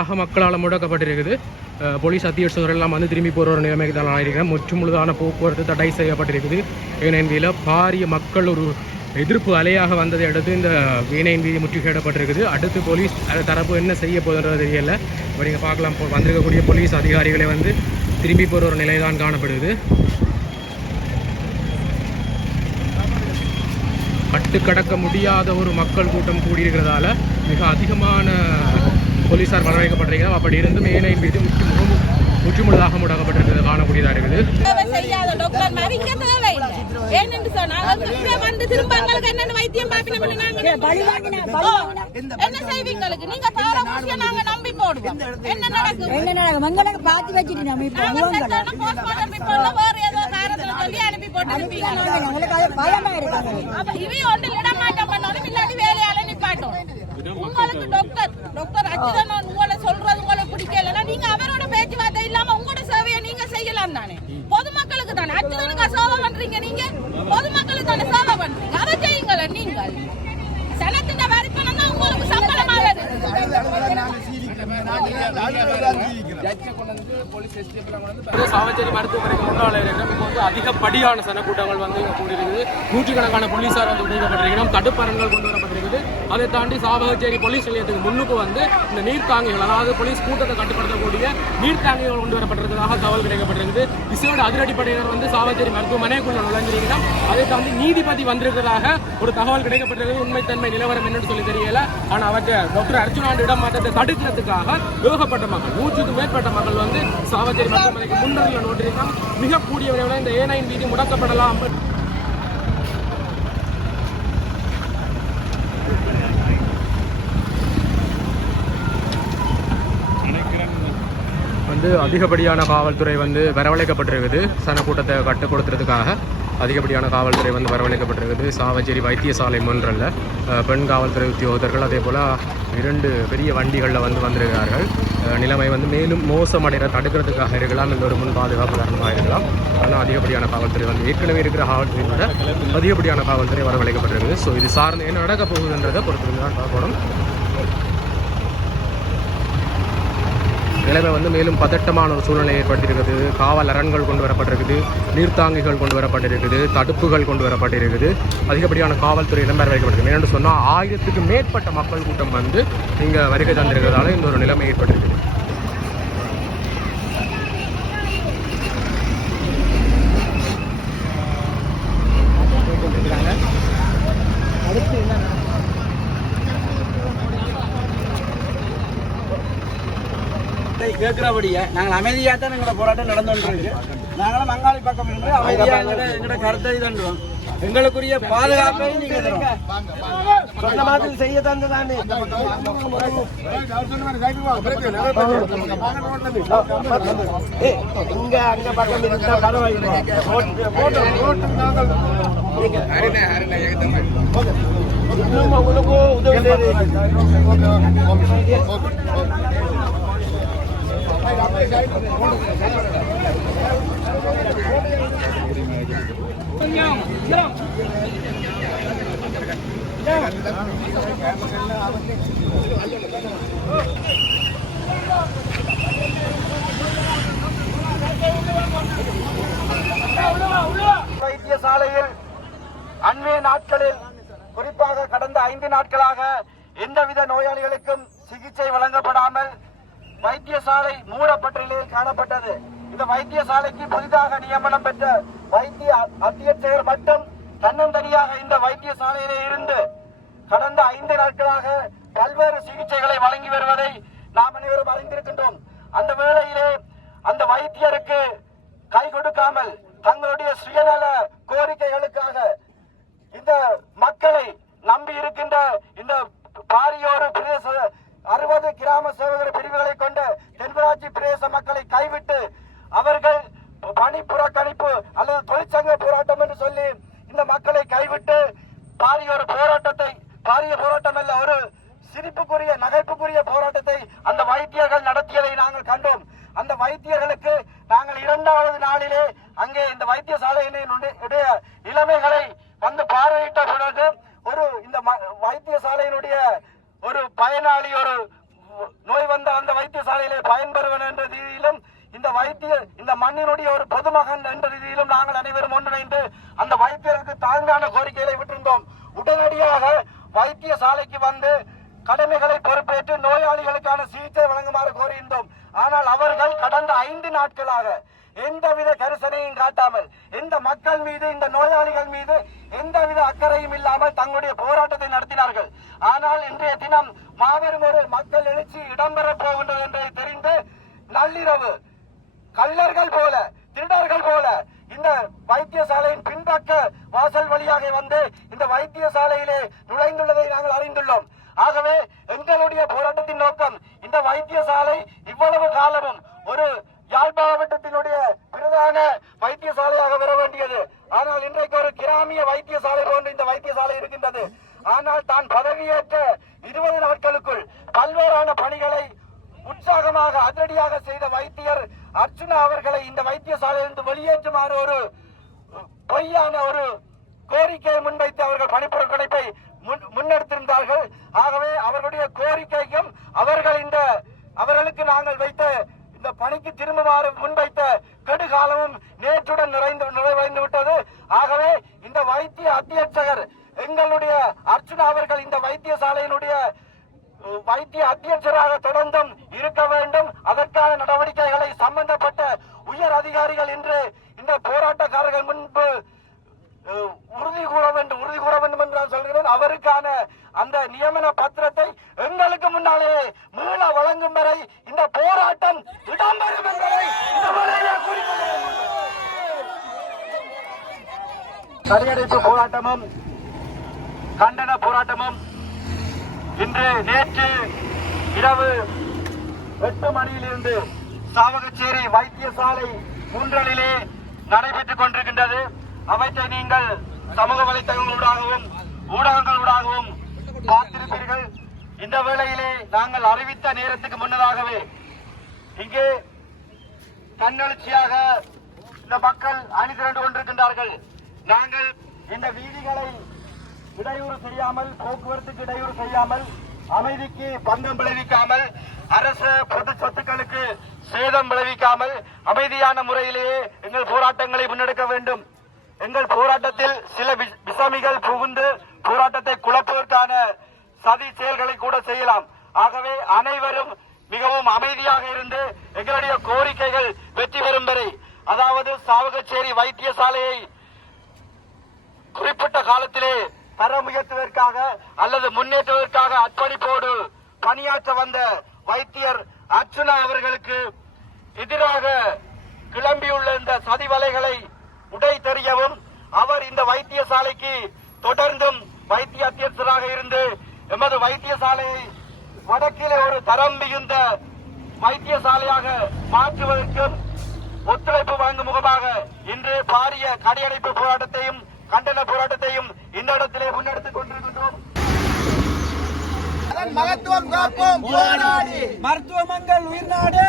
ஆக மக்களால் முடக்கப்பட்டிருக்குது. போலீஸ் அத்தியட்சகர்கள் எல்லாம் வந்து திரும்பி போகிற ஒரு நிலைமைக்கு தான் ஆயிருக்கிறேன் முற்று முழுதான போக்குவரத்து தடை செய்யப்பட்டிருக்குது. பாரிய மக்கள் ஒரு எதிர்ப்பு அலையாக வந்ததை அடுத்து இந்த வீணையின் வீதி முற்றுகையிடப்பட்டிருக்குது. அடுத்து போலீஸ் தரப்பு என்ன செய்ய போகுதுன்றது தெரியல. இப்போ நீங்கள் பார்க்கலாம். வந்திருக்கக்கூடிய போலீஸ் அதிகாரிகளை வந்து திரும்பி போகிற ஒரு நிலை தான் காணப்படுது. கட்டுக்கடக்க முடியாத ஒரு மக்கள் கூட்டம் கூடியிருக்கிறதால மிக அதிகமான போலீசார் வரவழைக்கப்பட்டிருக்கிறார். அப்படி இருந்தும் ஏனையின் மீது முற்று முகம் முற்றுமுழுதாக முடக்கப்பட்டிருக்கிறது காணக்கூடியதாக இருக்குது. அனுப்பி போட்டு டாக்டர் அச்சுதான் நான் உங்களை சொல்றது உங்களுக்கு பிடிக்கலன்னா நீங்க அவரோட பேச்சுவார்த்தை இல்லாம உங்களோட சேவையை நீங்க செய்யலாம் தானே பொதுமக்களுக்கு தானே அச்சுதனுக்கு சேவை பண்றீங்க நீங்க பொதுமக்களுக்கு தானே சேவை பண்றீங்க அதை செய்யுங்கள நீங்கள் சனத்தின் வரிப்பணம் தான் உங்களுக்கு சம்பளமாக சாவச்சேரி மருத்துவமனைக்கு முன்னால் இருக்கிறோம் இப்போ வந்து அதிகப்படியான சனக்கூட்டங்கள் வந்து இங்கே கூடியிருக்குது நூற்றுக்கணக்கான போலீஸார் வந்து விடுவிக்கப்பட்டிருக்கிறோம் தடுப்பரங்கள் கொண்டு வரப்பட்டிருக்குது அதை தாண்டி சாவகச்சேரி போலீஸ் நிலையத்துக்கு முன்னுக்கு வந்து இந்த நீர்த்தாங்கிகள் அதாவது போலீஸ் கூட்டத்தை கட்டுப்படுத்தக்கூடிய நீர்த்தாங்கிகள் கொண்டு வரப்பட்டிருக்கிறதாக தகவல் கிடைக்கப்பட்டிருக்குது. விசேட அதிரடிப்படையினர் வந்து சாவகச்சேரி மருத்துவமனைக்குள்ள நுழைஞ்சிருக்கிறோம் அதை தாண்டி நீதிபதி வந்திருக்கிறதாக ஒரு தகவல் கிடைக்கப்பட்டிருக்கிறது உண்மைத்தன்மை நிலவரம் என்னன்னு சொல்லி தெரியல. ஆனால் அவற்றை டாக்டர் அர்ஜுனாண்டு இடமாற்றத்தை தடுக்கிறதுக்காக ஏகப்பட்ட மக்கள் நூற்றுக்கும் மேற்பட்ட மக்கள் வந்து சாவச்சேரி மருத்துவமனைக்கு முன்னணியில் நோட்டிருக்காங்க மிக கூடிய விரைவில் இந்த ஏனையின் வீதி முடக்கப்படலாம். வந்து அதிகப்படியான காவல்துறை வந்து வரவழைக்கப்பட்டிருக்குது. சனக்கூட்டத்தை கட்டு கொடுத்துறதுக்காக அதிகப்படியான காவல்துறை வந்து வரவழைக்கப்பட்டிருக்குது. சாவச்சேரி வைத்தியசாலை முன்றல்ல பெண் காவல்துறை உத்தியோகத்தர்கள் அதே போல் இரண்டு பெரிய வண்டிகளில் வந்து வந்திருக்கிறார்கள். நிலைமை வந்து மேலும் மோசமடைகிற தடுக்கிறதுக்காக இருக்கலாம். இந்த ஒரு முன் பாதுகாப்பு காரணமாக இருக்கலாம். ஆனால் அதிகப்படியான காவல்துறை வந்து ஏற்கனவே இருக்கிற காவல்துறை விட அதிகப்படியான காவல்துறை வரவழைக்கப்பட்டிருக்குது. ஸோ இது சார்ந்து என்ன நடக்க போகுதுன்றதை பொறுத்திருந்து தான் பார்க்கணும் நிலைமை வந்து மேலும் பதட்டமான ஒரு சூழ்நிலை ஏற்படுத்தியிருக்குது. காவல் அரண்கள் கொண்டு வரப்பட்டிருக்குது. நீர்த்தாங்கிகள் கொண்டு வரப்பட்டிருக்குது. தடுப்புகள் கொண்டு வரப்பட்டிருக்குது. அதிகப்படியான காவல்துறை இடம் வைக்கப்பட்டிருக்கு என்னென்று சொன்னால் ஆயிரத்துக்கு மேற்பட்ட மக்கள் கூட்டம் வந்து இங்கே வருகை தந்திருக்கிறதால இந்த ஒரு நிலைமை ஏற்பட்டிருக்குது. கேட்கிறபடியே நாங்கள் அமைதியாக தான் எங்களோட போராட்டம் நடந்துருக்கு நாங்களும் மங்காளி பக்கம் இருந்து அமைதியாக எங்களோட எங்களோட கருத்தை தண்டுவோம் எங்களுக்குரிய பாதுகாப்பை நீங்க சொன்ன மாதிரி செய்ய தந்ததானே. இங்க அங்க பக்கம் இருந்தா பரவாயில்லை. உங்களுக்கு உதவி வைத்தியசாலையில் அண்மைய நாட்களில் குறிப்பாக கடந்த ஐந்து நாட்களாக எந்தவித நோயாளிகளுக்கும் சிகிச்சை வழங்கப்படாமல் வைத்தியசாலை மூடப்பட்ட நிலையில் காணப்பட்டது. இந்த வைத்தியசாலைக்கு புதிதாக நியமனம் பெற்ற வைத்திய அத்தியட்சகர் மட்டும் தன்னந்தனியாக இந்த வைத்தியசாலையிலே இருந்து கடந்த ஐந்து நாட்களாக பல்வேறு சிகிச்சைகளை வழங்கி வருவதை நாம் அனைவரும் அறிந்திருக்கின்றோம். அந்த வேளையிலே அந்த வைத்தியருக்கு கை கொடுக்காமல் தங்களுடைய சுயநல கோரிக்கைகளுக்காக இந்த மக்களை நம்பி இருக்கின்ற இந்த பாரியோரு பிரதேச அறுபது கிராம சேவகர் பிரிவுகளை கொண்ட தென்மராட்சி பிரதேச மக்களை கைவிட்டு அவர்கள் பணி புறக்கணிப்பு அல்லது தொழிற்சங்க போராட்டம் என்று சொல்லி இந்த மக்களை கைவிட்டு பாரிய ஒரு போராட்டத்தை பாரிய போராட்டம் அல்ல ஒரு சிரிப்புக்குரிய நகைப்புக்குரிய போராட்டத்தை அந்த வைத்தியர்கள் நடத்தியதை நாங்கள் கண்டோம். அந்த வைத்தியர்களுக்கு நாங்கள் இரண்டாவது நாளிலே அங்கே இந்த வைத்தியசாலையினுடைய இளமைகள் வந்து பார்வையிட்ட பொழுது ஒரு இந்த ம- வைத்தியசாலையினுடைய ஒரு பயனாளி ஒரு நோய் வந்த அந்த வைத்திய நோயாளிகள் பயன்பெறுவன என்ற ரீதியிலும் இந்த வைத்திய இந்த மண்ணினுடைய ஒரு பொதுமகன் என்ற நாங்கள் அனைவரும் ஒன்றிணைந்து அந்த வைத்தியருக்கு தாழ்மையான கோரிக்கைகளை விட்டிருந்தோம். உடனடியாக வைத்திய சாலைக்கு வந்து கடமைகளை பொறுப்பேற்று நோயாளிகளுக்கான சிகிச்சை வழங்குமாறு கோரியிருந்தோம். ஆனால் அவர்கள் கடந்த ஐந்து நாட்களாக எந்தவித கரிசனையும் காட்டாமல் இந்த மக்கள் மீது இந்த நோயாளிகள் மீது எந்தவித அக்கறையும் இல்லாமல் தங்களுடைய போராட்டத்தை நடத்தினார்கள். ஆனால் இன்றைய தினம் மாபெரும் ஒரு மக்கள் எழுச்சி இடம்பெறப் போகின்றது என்று தெரிந்து நள்ளிரவு கள்ளர்கள் போல திருடர்கள் போல இந்த வைத்தியசாலையின் பின்பக்க வாசல் வழியாக வந்து இந்த வைத்தியசாலையிலே நுழைந்துள்ளதை நாங்கள் அறிந்துள்ளோம். ஆகவே எங்களுடைய போராட்டத்தின் நோக்கம் இந்த வைத்தியசாலை இவ்வளவு காலமும் ஒரு யாழ் மாவட்டத்தினுடைய பிரதான வைத்தியசாலையாக வர வேண்டியது. ஆனால் இன்றைக்கு ஒரு கிராமிய வைத்தியசாலை போன்று இந்த வைத்தியசாலை இருக்கின்றது. ஆனால் தான் பதவியேற்ற இருபது நாட்களுக்குள் பல்வேறான பணிகளை உற்சாகமாக அதிரடியாக செய்த வைத்தியர் அர்ச்சுனா அவர்களை இந்த வைத்தியசாலையிலிருந்து வெளியேற்றுமாறு ஒரு பொய்யான ஒரு கோரிக்கையை முன்வைத்து அவர்கள் பணிப்புறக்கணிப்பை முன்- முன்னெடுத்திருந்தார்கள். ஆகவே அவர்களுடைய கோரிக்கைக்கும் அவர்கள் இந்த அவர்களுக்கு நாங்கள் வைத்த இந்த பணிக்கு திரும்புமாறு முன்வைத்த கெடுகாலமும் நேற்றுடன் நிறைந்து நிறைவடைந்து விட்டது ஆகவே இந்த வைத்திய அத்தியட்சகர் எங்களுடைய அர்ச்சுனா அவர்கள் இந்த வைத்தியசாலையினுடைய வைத்திய அத்தியட்சராக தொடர்ந்தும் இருக்க வேண்டும். அதற்கான நடவடிக்கைகளை சம்பந்தப்பட்ட உயர் அதிகாரிகள் இன்று இந்த போராட்டக்காரர்கள் முன்பு உறுதி கூற வேண்டும் உறுதி கூற வேண்டும் என்று நான் சொல்கிறேன். அவருக்கான அந்த நியமன பத்திரத்தை எங்களுக்கு முன்னாலே மீள வழங்கும் வரை இந்த போராட்டம் இடம்பெறும் என்பதை இந்த தடையடைப்பு போராட்டமும் கண்டன போராட்டமும் இன்று நேற்று இரவு எட்டு மணியிலிருந்து சாவகச்சேரி வைத்தியசாலை மூன்றலிலே நடைபெற்றுக் கொண்டிருக்கின்றது. அவற்றை நீங்கள் சமூக வலைத்தளங்களூடாகவும் ஊடகங்களூடாகவும் பார்த்திருப்பீர்கள். இந்த வேளையிலே நாங்கள் அறிவித்த நேரத்துக்கு முன்னதாகவே இங்கே தன்னெழுச்சியாக இந்த மக்கள் அணி திரண்டு கொண்டிருக்கின்றார்கள். நாங்கள் இந்த வீதிகளை இடையூறு செய்யாமல் போக்குவரத்துக்கு இடையூறு செய்யாமல் அமைதிக்கு பங்கம் விளைவிக்காமல் அரசு பொது சொத்துக்களுக்கு சேதம் விளைவிக்காமல் அமைதியான முறையிலேயே எங்கள் போராட்டங்களை முன்னெடுக்க வேண்டும். எங்கள் போராட்டத்தில் சில வி- விசமிகள் புகுந்து போராட்டத்தை குழப்புவதற்கான சதி செயல்களை கூட செய்யலாம். ஆகவே அனைவரும் மிகவும் அமைதியாக இருந்து எங்களுடைய கோரிக்கைகள் வெற்றி பெறும் வரை அதாவது சாவகச்சேரி வைத்தியசாலையை குறிப்பிட்ட காலத்திலே தரம் உயர்த்துவதற்காக அல்லது முன்னேற்றுவதற்காக அர்ப்பணிப்போடு பணியாற்ற வந்த வைத்தியர் அர்ச்சுனா அவர்களுக்கு எதிராக கிளம்பியுள்ள இந்த சதி வலைகளை உடை தெரியவும் அவர் இந்த வைத்தியசாலைக்கு தொடர்ந்தும் வைத்திய அத்தியட்சராக இருந்து எமது வைத்தியசாலையை வடக்கிலே ஒரு தரம் மிகுந்த வைத்தியசாலையாக மாற்றுவதற்கும் ஒத்துழைப்பு வழங்கும் முகமாக இன்று பாரிய கடையடைப்பு போராட்டத்தையும் கண்டன போராட்டத்தையும் இந்த இடத்திலே முன்னெடுத்துக் கொண்டிருக்கின்றோம். மகத்துவம் காப்போம் போராடி. மருத்துவமங்கள் உயிர்நாடு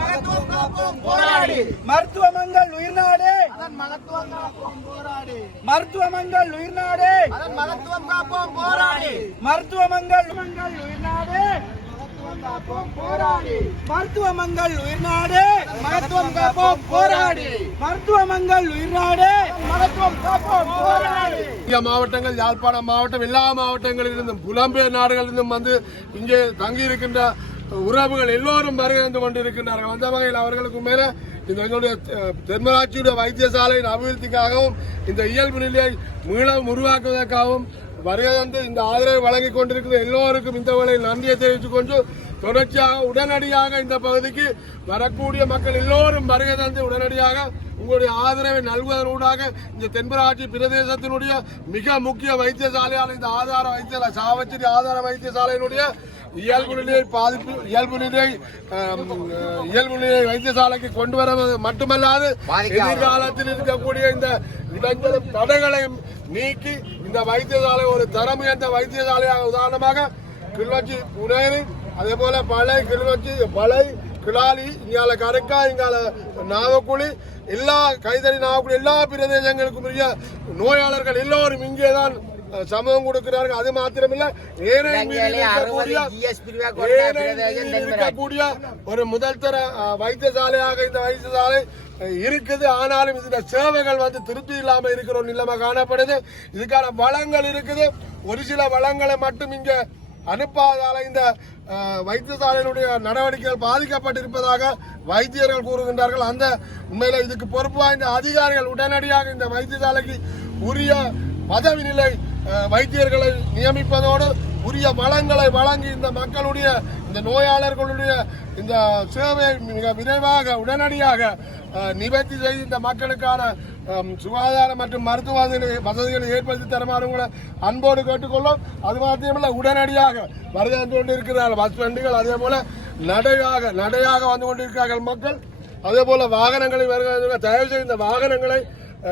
மகத்துவம் காப்போம் போராடி. மருத்துவமங்கள் உயிர்நாடு அதன் மகத்துவம் காப்போம் போராடி. மருத்துவமங்கள் உயிர்நாடு அதன் மகத்துவம் காப்போம் போராடி. மருத்துவமங்கள் மங்கள் உயிர்நாடு மகத்துவம் காப்போம் போராடி. மருத்துவமங்கள் உயிர்நாடு மகத்துவம் காப்போம் போராடி. மருத்துவமங்கள் உயிர்நாடு. மருத்துவம் காப்போம் போராடி. இந்திய மாவட்டங்கள் யாழ்ப்பாணம் மாவட்டம் எல்லா மாவட்டங்களிலிருந்தும் புலம்பெயர் நாடுகளிலிருந்தும் வந்து இங்கே தங்கி இருக்கின்ற உறவுகள் எல்லோரும் வருகை வந்து கொண்டிருக்கின்றார்கள். அந்த வகையில் அவர்களுக்கு மேல இந்த எங்களுடைய தென்மராட்சியுடைய வைத்தியசாலையின் அபிவிருத்திக்காகவும் இந்த இயல்பு நிலையை மீளவும் உருவாக்குவதற்காகவும் வருகை வந்து இந்த ஆதரவை வழங்கிக் கொண்டிருக்கிற எல்லோருக்கும் இந்த வேளையில் நன்றியை தெரிவித்துக் கொண்டு தொடர்ச்சியாக உடனடியாக இந்த பகுதிக்கு வரக்கூடிய மக்கள் எல்லோரும் வருகை தந்து உடனடியாக உங்களுடைய ஆதரவை நல்குவதனூடாக இந்த தென்பராட்சி பிரதேசத்தினுடைய மிக முக்கிய வைத்தியசாலையான இந்த ஆதார வைத்தியசாலை சாவச்சேரி ஆதார வைத்தியசாலையினுடைய இயல்பு நிலையை பாதிப்பு இயல்பு நிலை இயல்பு நிலை வைத்தியசாலைக்கு கொண்டு வர மட்டுமல்லாது எதிர்காலத்தில் இருக்கக்கூடிய இந்த இடைஞ்சலும் தடைகளையும் நீக்கி இந்த வைத்தியசாலை ஒரு தரம் உயர்ந்த வைத்தியசாலையாக உதாரணமாக கிளிநொச்சி புனேரி அதே போல பழைய கிளிநொச்சி பழைய கிளாலி இங்கால கருக்கா இங்கால நாவக்குழி எல்லா கைதறி நாவக்குழி எல்லா பிரதேசங்களுக்கும் நோயாளர்கள் எல்லோரும் இங்கே தான் அஹ், சமூகம் கொடுக்கிறார்கள். அது மாத்திரமில்ல ஏனைய மீறியில் இருக்கக்கூடிய ஒரு முதல் தர வைத்தியசாலையாக இந்த வைத்தியசாலை இருக்குது. ஆனாலும் இதுல சேவைகள் வந்து திருப்தி இல்லாம இருக்கிற ஒரு நிலைமை காணப்படுது. இதுக்கான வளங்கள் இருக்குது. ஒரு சில வளங்களை மட்டும் இங்க அனுப்பாதால இந்த வைத்தியசாலையினுடைய நடவடிக்கைகள் பாதிக்கப்பட்டிருப்பதாக வைத்தியர்கள் கூறுகின்றார்கள். அந்த உண்மையில இதுக்கு பொறுப்பு வாய்ந்த அதிகாரிகள் உடனடியாக இந்த வைத்தியசாலைக்கு உரிய பதவி நிலை வைத்தியர்களை நியமிப்பதோடு உரிய வளங்களை வழங்கி இந்த மக்களுடைய இந்த நோயாளர்களுடைய இந்த சேவையை மிக விரைவாக உடனடியாக நிவர்த்தி செய்து இந்த மக்களுக்கான சுகாதாரம் சுகாதார மற்றும் மருத்துவ வசதிகளை ஏற்படுத்தி தருமாறு உங்களை அன்போடு கேட்டுக்கொள்ளும். அது மாத்திரமல்ல உடனடியாக வருகை வந்து கொண்டிருக்கிறார்கள். பஸ் வண்டிகள் அதே போல நடையாக நடையாக வந்து கொண்டிருக்கிறார்கள் மக்கள். அதே போல வாகனங்களை வருகிற தயவு செய்து இந்த வாகனங்களை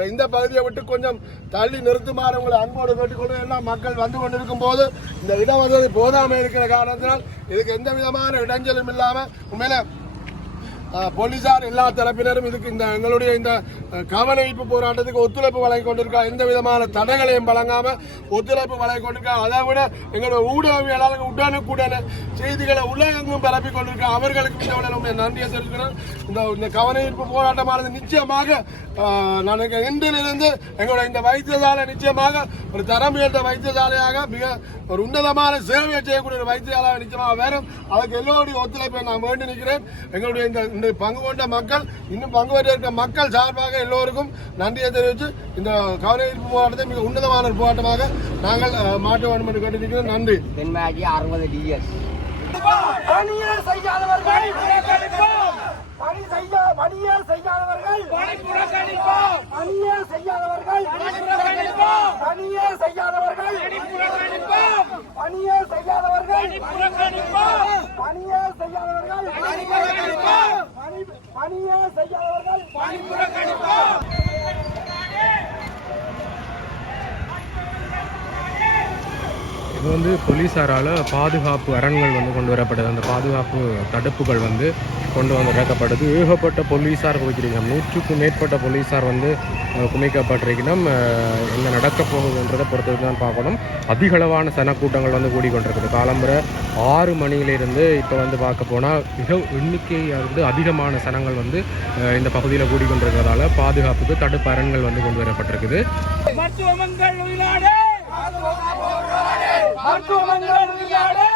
இந்த பகுதியை விட்டு கொஞ்சம் தள்ளி நிறுத்துமாறு உங்களை அன்போடு கேட்டுக்கொண்டு எல்லாம் மக்கள் வந்து கொண்டிருக்கும் போது இந்த இடம் வந்தது போதாமல் இருக்கிற காரணத்தினால் இதுக்கு எந்த விதமான இடைஞ்சலும் இல்லாமல் உண்மையில போலீசார் எல்லா தரப்பினரும் இதுக்கு இந்த எங்களுடைய இந்த அஹ், போராட்டத்துக்கு ஒத்துழைப்பு வழங்கி கொண்டிருக்கா எந்த விதமான தடைகளையும் வழங்காம ஒத்துழைப்பு வழங்கி கொண்டிருக்கா அதை விட எங்களுடைய ஊடகவியலாளர்கள் உடனுக்குடனே செய்திகளை உலகெங்கும் பரப்பி கொண்டிருக்கா அவர்களுக்கு நன்றியை தெரிவிக்கிறோம் இந்த இந்த கவனஈர்ப்பு போராட்டமானது நிச்சயமாக நான் இன்றிலிருந்து எங்களுடைய இந்த வைத்தியசாலை நிச்சயமாக ஒரு தரம் உயர்ந்த வைத்தியசாலையாக மிக ஒரு உன்னதமான சேவையை செய்யக்கூடிய ஒரு வைத்தியசாலை நிச்சயமாக வேறும் அதுக்கு எல்லோருடைய ஒத்துழைப்பை நான் வேண்டி நிற்கிறேன். எங்களுடைய இந்த இந்த பங்கு கொண்ட மக்கள் இன்னும் பங்கு பெற்ற இருக்க மக்கள் சார்பாக எல்லோருக்கும் நன்றியை தெரிவித்து இந்த கவன ஈர்ப்பு போராட்டத்தை மிக உன்னதமான ஒரு போராட்டமாக நாங்கள் மாற்ற வேண்டும் என்று கேட்டு நிற்கிறோம் நன்றி அறுபது டிஎஸ் பணியே செய்யாதவர்கள் பணி செய்ய பணியே செய்யாதவர்கள். பணியே செய்யாதவர்கள். பணியே செய்யாதவர்கள். பணியே செய்யாதவர்கள். பணியே செய்யாதவர்கள். பணி- பணியே செய்யாதவர்கள். இது வந்து போலீஸாரால் பாதுகாப்பு அரண்கள் வந்து கொண்டு வரப்படுது அந்த பாதுகாப்பு தடுப்புகள் வந்து கொண்டு வந்து இறக்கப்படுது. ஏகப்பட்ட போலீஸார் குவிக்கிறீங்க. நூற்றுக்கும் மேற்பட்ட போலீஸார் வந்து அஹ், குமிக்கப்பட்டிருக்கணும் என்ன நடக்க போகுதுன்றதை பொறுத்தது தான் பார்க்கணும். அதிகளவான சனக்கூட்டங்கள் வந்து கூடிக்கொண்டிருக்குது. காலம்புரை ஆறு மணியிலிருந்து இப்போ வந்து பார்க்க போனால் மிக எண்ணிக்கை வந்து அதிகமான சனங்கள் வந்து இந்த பகுதியில் கூடிக்கொண்டிருக்கிறதால பாதுகாப்புக்கு தடுப்பு அரண்கள் வந்து கொண்டு வரப்பட்டிருக்குது. மருத்துவமங்கள் மருத்துவமங்கள் உயிர்நாடு.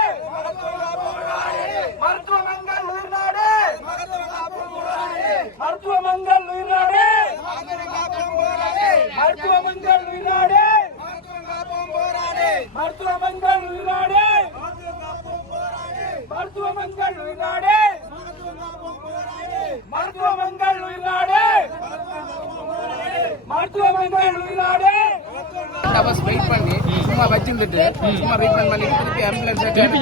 மருத்துவமங்கள் உயிர்நாடு. மருத்துவமங்கள் உயிர்நாடு. மருத்துவமங்கள் உயிர்நாடு. மருத்துவமங்கள் உயிர்நாடு. மருத்துவமங்கள் உயிர்நாடு. மருத்துவமங்கள் உயிர்நாடு. மருத்துவமங்கள் உயிர்நாடு. வெயிட் பண்ணி சும்மா வச்சுட்டு சும்மா வெயிட் பண்ணி திருப்பி ஆம்புலன்ஸ் திருப்பி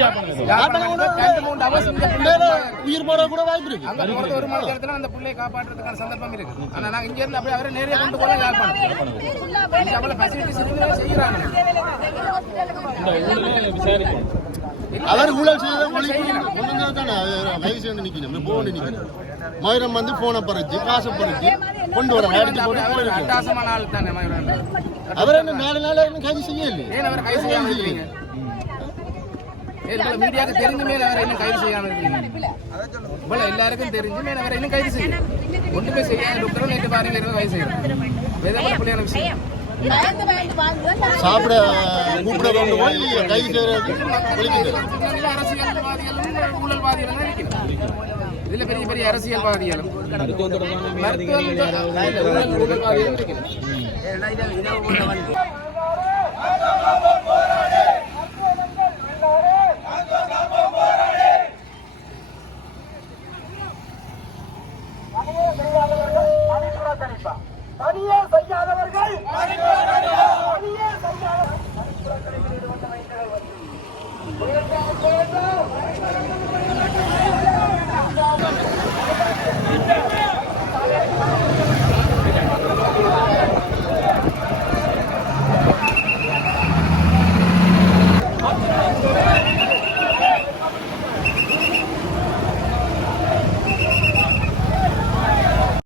உயிர் போற கூட வாய்ப்பு இருக்கு. அங்க போறது ஒரு மணி நேரத்துல அந்த பிள்ளையை காப்பாற்றுறதுக்கான சந்தர்ப்பம் இருக்கு. ஆனா நாங்க இங்க இருந்து அப்படியே அவரை நேரே கொண்டு போல யாழ்ப்பாணம் இங்க அவ்வளவு ஃபெசிலிட்டிஸ் இருக்கு செய்யறாங்க அவர் ஊழல் செய்த ஒழுங்கு தானே செய்து நிக்கணும். போன் நிக்கணும். மயிரம் வந்து போனை பறிச்சு காசை பறிச்சு கொண்டு வர அட்டாசமான ஆள் தானே அவர் என்ன நாலு நாள் இன்னும் கைது செய்யல ஏன் அவர் கைது செய்யாம இருக்கீங்க? மீடியாவுக்கு தெரிஞ்ச மேல அவரை இன்னும் கைது செய்யாம இருக்கீங்க? போல எல்லாருக்கும் தெரிஞ்சு மேல அவரை இன்னும் கைது செய்யணும் ஒன்றுமே செய்யாத டாக்டரும் நேற்று பாருங்க இருபது கைது செய்யணும் வேதமான பிள்ளையான விஷயம். சாப்பிட கூப்பிட கொண்டு போய் கைது செய்யறது தான் இதுல பெரிய பெரிய அரசியல்வாதிகளும் தனியே செய்யாதவர்கள் தனியே செய்யாதவர்கள் Yeah.